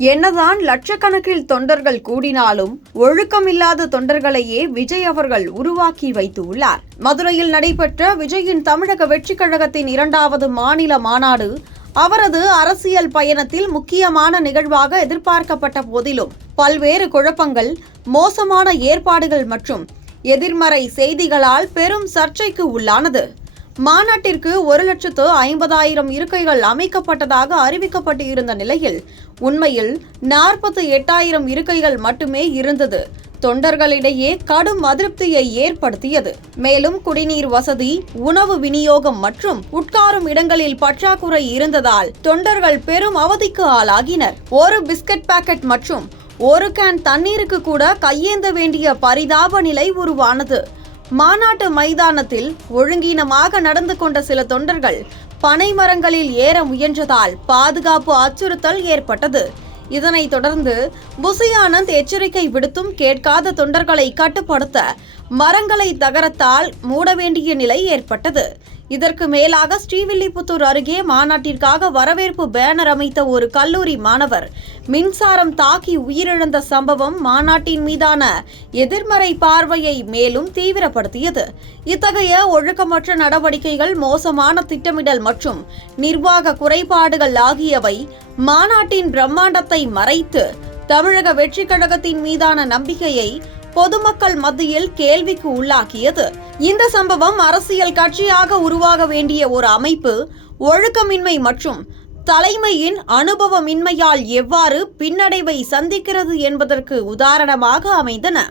என்னதான் லட்சக்கணக்கில் தொண்டர்கள் கூடினாலும் ஒழுக்கமில்லாத தொண்டர்களையே விஜய் அவர்கள் உருவாக்கி வைத்து உள்ளார் மதுரையில் நடைபெற்ற விஜயின் தமிழக வெற்றிக் கழகத்தின் இரண்டாவது மாநில மாநாடு அவரது அரசியல் பயணத்தில் முக்கியமான நிகழ்வாக எதிர்பார்க்கப்பட்ட போதிலும் பல்வேறு குழப்பங்கள் மோசமான ஏற்பாடுகள் மற்றும் எதிர்மறை செய்திகளால் பெரும் சர்ச்சைக்கு உள்ளானது. மாநாட்டிற்கு ஒரு லட்சத்து ஐம்பதாயிரம் இருக்கைகள் அமைக்கப்பட்டதாக அறிவிக்கப்பட்டு இருந்த நிலையில் உண்மையில் நாற்பத்தி எட்டாயிரம் இருக்கைகள் மட்டுமே இருந்தது. தொண்டர்களிடையே கடும் அதிருப்தியை ஏற்படுத்தியது. மேலும் குடிநீர் வசதி உணவு விநியோகம் மற்றும் உட்காரும் இடங்களில் பற்றாக்குறை இருந்ததால் தொண்டர்கள் பெரும் அவதிக்கு ஆளாகினர். ஒரு பிஸ்கட் பாக்கெட் மற்றும் ஒரு கேன் தண்ணீருக்கு கூட கையேந்த வேண்டிய பரிதாப நிலை உருவானது. மாநாட்டு மைதானத்தில் ஒழுங்கீனமாக நடந்து கொண்ட சில தொண்டர்கள் பனை மரங்களில் ஏற முயன்றதால் பாதுகாப்பு அச்சுறுத்தல் ஏற்பட்டது. இதனைத் தொடர்ந்து புசியானந்த் எச்சரிக்கை விடுத்தும் கேட்காத தொண்டர்களை கட்டுப்படுத்த மரங்களை தகரத்தால் மூட வேண்டிய நிலை ஏற்பட்டது. இதற்கு மேலாக ஸ்ரீவில்லிபுத்தூர் அருகே மாநாட்டிற்காக வரவேற்பு பேனர் அமைத்த ஒரு கல்லூரி மாணவர் மின்சாரம் தாக்கி உயிரிழந்த சம்பவம் மாநாட்டின் மீதான எதிர்மறை பார்வையை மேலும் தீவிரப்படுத்தியது. இத்தகைய ஒழுக்கமற்ற நடவடிக்கைகள் மோசமான திட்டமிடல் மற்றும் நிர்வாக குறைபாடுகள் ஆகியவை மாநாட்டின் பிரம்மாண்டத்தை மறைத்து தமிழக வெற்றிக் கழகத்தின் மீதான நம்பிக்கையை பொதுமக்கள் மத்தியில் கேள்விக்கு உள்ளாக்கியது. இந்த சம்பவம் அரசியல் கட்சியாக உருவாக வேண்டிய ஒரு அமைப்பு ஒழுக்கமின்மை மற்றும் தலைமையின் அனுபவமின்மையால் எவ்வாறு பின்னடைவை சந்திக்கிறது என்பதற்கு உதாரணமாக அமைந்தன.